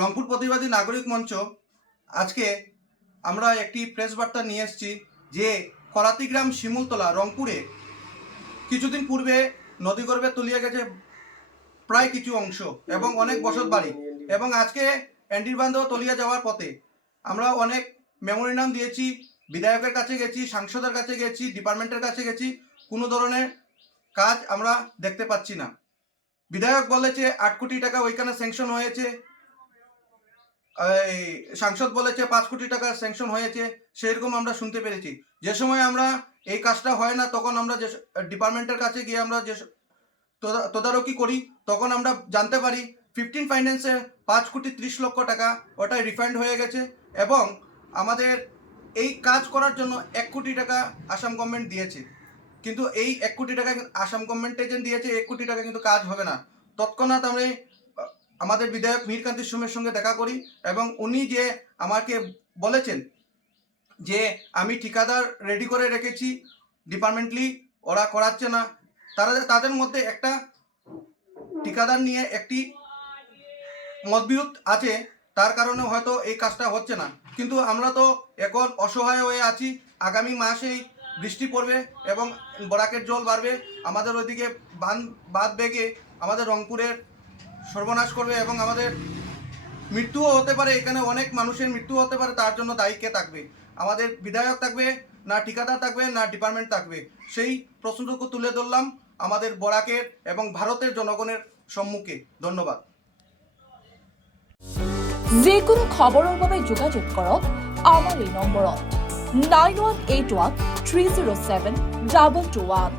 রংপুর প্রতিবাদী নাগরিক মঞ্চ আজকে আমরা একটি প্রেস বার্তা নিয়ে এসেছি যে করাতিগ্রাম শিমুলতলা রংপুরে কিছুদিন পূর্বে নদীগর্ভে তলিয়ে গেছে প্রায় কিছু অংশ এবং অনেক বসত বাড়ি, এবং আজকে এন্ডির বান্ধব তলিয়ে যাওয়ার পথে আমরা অনেক মেমোরেন্ডাম দিয়েছি, বিধায়কের কাছে গেছি, সাংসদের কাছে গেছি, ডিপার্টমেন্টের কাছে গেছি, কোনো ধরনের কাজ আমরা দেখতে পাচ্ছি না। বিধায়ক বলেছে 8 কোটি টাকা ওইখানে স্যাংশন হয়েছে, এই সাংসদ বলেছে 5 কোটি টাকা স্যাংশন হয়েছে, সেরকম আমরা শুনতে পেরেছি। যে সময় আমরা এই কাজটা হয় না তখন আমরা যে ডিপার্টমেন্টের কাছে গিয়ে আমরা যে তদারকি করি তখন আমরা জানতে পারি 15 ফাইন্যান্সে 5 কোটি 30 লক্ষ টাকা ওটাই রিফান্ড হয়ে গেছে, এবং আমাদের এই কাজ করার জন্য 1 কোটি টাকা আসাম গভর্নমেন্ট দিয়েছে। কিন্তু এই 1 কোটি টাকা আসাম গভর্নমেন্টে যে দিয়েছে 1 কোটি টাকা কিন্তু কাজ হবে না। তৎক্ষণাৎ আমি আমাদের বিধায়ক মীরকান্তি সুমের সঙ্গে দেখা করি এবং উনি যে আমাকে বলেছেন যে আমি ঠিকাদার রেডি করে রেখেছি, ডিপার্টমেন্টলি ওরা করাচ্ছে না, তাদের মধ্যে একটা ঠিকাদার নিয়ে একটি মতবিরোধ আছে, তার কারণে হয়তো এই কাজটা হচ্ছে না। কিন্তু আমরা তো এখন অসহায় হয়ে আছি। আগামী মাসেই বৃষ্টি পড়বে এবং বরাকের জল বাড়বে, আমাদের ওইদিকে বাঁধ বেগে আমাদের রংপুরের সর্বনাশ করবে এবং আমাদের মৃত্যুও হতে পারে, এখানে অনেক মানুষের মৃত্যু হতে পারে। তার জন্য দায়ী কে থাকবে? আমাদের বিধায়ক থাকবে না ঠিকাদার থাকবে না ডিপার্টমেন্ট থাকবে? সেই প্রশ্নটুকু তুলে ধরলাম আমাদের বরাকের এবং ভারতের জনগণের সম্মুখে। ধন্যবাদ। যিকোনো খবৰৰ বাবে যোগাযোগ কৰক আমাৰ এই নম্বৰত 9181 307 221।